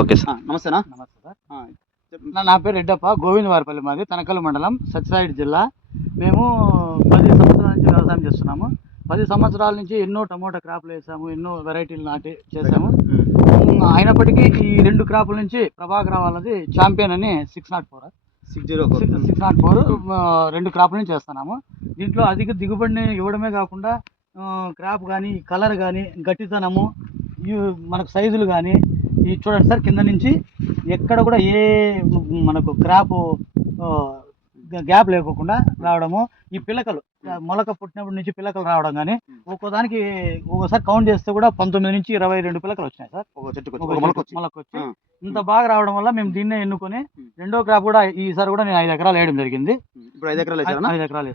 Okay sir. నమస్తేనా నమస్తే sir నా- నా పేరు రెడ్డప్ప గోవిందవారిపల్లి మాది తనకల్ మండలం సత్యసాయి జిల్లా. మేము పది సంవత్సరాల నుంచి వ్యవసాయం చేస్తున్నాము. పది సంవత్సరాల నుంచి ఎన్నో టమోటా క్రాప్లు వేసాము ఎన్నో వెరైటీలు నాటి చేసాము. ఉమ్, అయినప్పటికీ ఈ రెండు క్రాపుల నుంచి ప్రభాకర్ వాళ్ళది ఛాంపియన్ అని six nought four. Six zero six nought four రెండు క్రాపుల నుంచి చేస్తున్నాము. దీంట్లో అధిక దిగుబడిని ఇవ్వడమే కాకుండా క్రాప్ కానీ కలర్ కానీ గట్టితనము మనకు సైజులు కానీ ఈ చూడండి సార్ కింద నుంచి ఎక్కడ కూడా ఏ మనకు క్రాప్ గ్యాప్ లేకోకుండా రావడము. ఈ పిలకలు ఆ, మొలక పుట్టినప్పటి నుంచి పిలకలు రావడం కానీ ఒక్కోదానికి ఒక్కోసారి కౌంట్ చేస్తే కూడా పంతొమ్మిది నుంచి ఇరవై రెండు పిలకలు వచ్చినాయి సార్. మొలక వచ్చి. ఇంత బాగా రావడం వల్ల మేము దీన్నే ఎన్నుకొని రెండో క్రాప్ కూడా ఈసారి కూడా నేను ఐదు ఎకరాలు వేయడం జరిగింది. ఇప్పుడు ఐదు ఎకరాలు ఐదు ఎకరాలు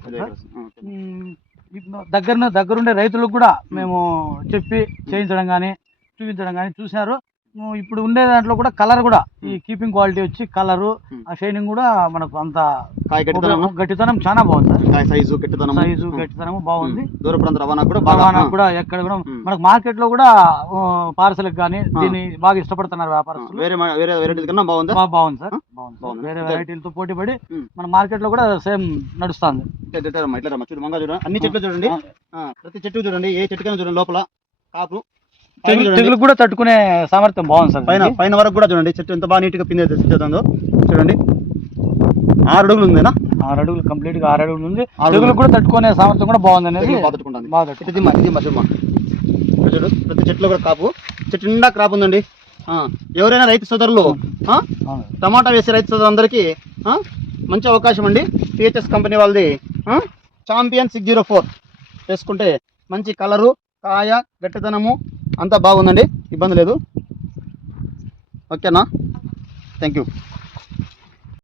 దగ్గర దగ్గరుండే రైతులకు కూడా మేము చెప్పి చేయించడం కానీ చూపించడం కానీ చూసినారు. ఇప్పుడు ఉండే దాంట్లో కూడా కలర్ కూడా ఈ కీపింగ్ క్వాలిటీ వచ్చి కలరు ఉమ్. ఆ షైనింగ్ కూడా మనకు అంత కాయ గట్టితనం చాలా బాగుంది సైజు గట్టితనం సైజు గట్టితనం బాగుంది. దూర ప్రాంత రవాణా కూడా రవాణా కూడా ఎక్కడ కూడా. మనకు మార్కెట్లో కూడా పార్సల్ కానీ దీన్ని బాగా ఇష్టపడుతున్నారు వ్యాపారస్తులు. వేరే వేరే కన్నా బాగుందా? బాగా బాగుంది సార్? బాగుంది. వేరే వెరైటీలతో పోటీ పడి. మన మార్కెట్లో కూడా సేమ్ నడుస్తుంది. ఇట్లా చూడండి అన్ని చెట్లు చూడండి. ప్రతి చెట్టు చూడండి. ఏ చెట్టుకైనా చూడండి లోపల. కాపు. తెగులు కూడా తట్టుకునే సామర్థ్యం బాగుంది సార్ పైన. పైన వరకు కూడా చూడండి చెట్టు ఎంత బాగా నీట్గా పిండి చేస్తుందో చూడండి ఆరు అడుగులు ఉందేనా ఆరు అడుగులు కంప్లీట్గా ఆరు అడుగులు ఉంది అడుగులు. కూడా తట్టుకునే సామర్థ్యం కూడా బాగుంది అనేది తెగులు బాగా. ఇది ఇది మా చూడమ్మా. ఇక్కడ చూడు ప్రతి చెట్లో కూడా కాపు చెట్టు నిండా క్రాప్ ఉందండి ఎవరైనా రైతు సోదరులు. టమాటా వేసే రైతు సోదరులందరికీ మంచి అవకాశం అండి టీహెచ్ఎస్ కంపెనీ వాళ్ళది చాంపియన్ సిక్స్ జీరో ఫోర్ వేసుకుంటే మంచి కలరు కాయ గట్టిదనము అంతా బాగుందండి. ఇబ్బంది లేదు. ఓకేనా? Thank you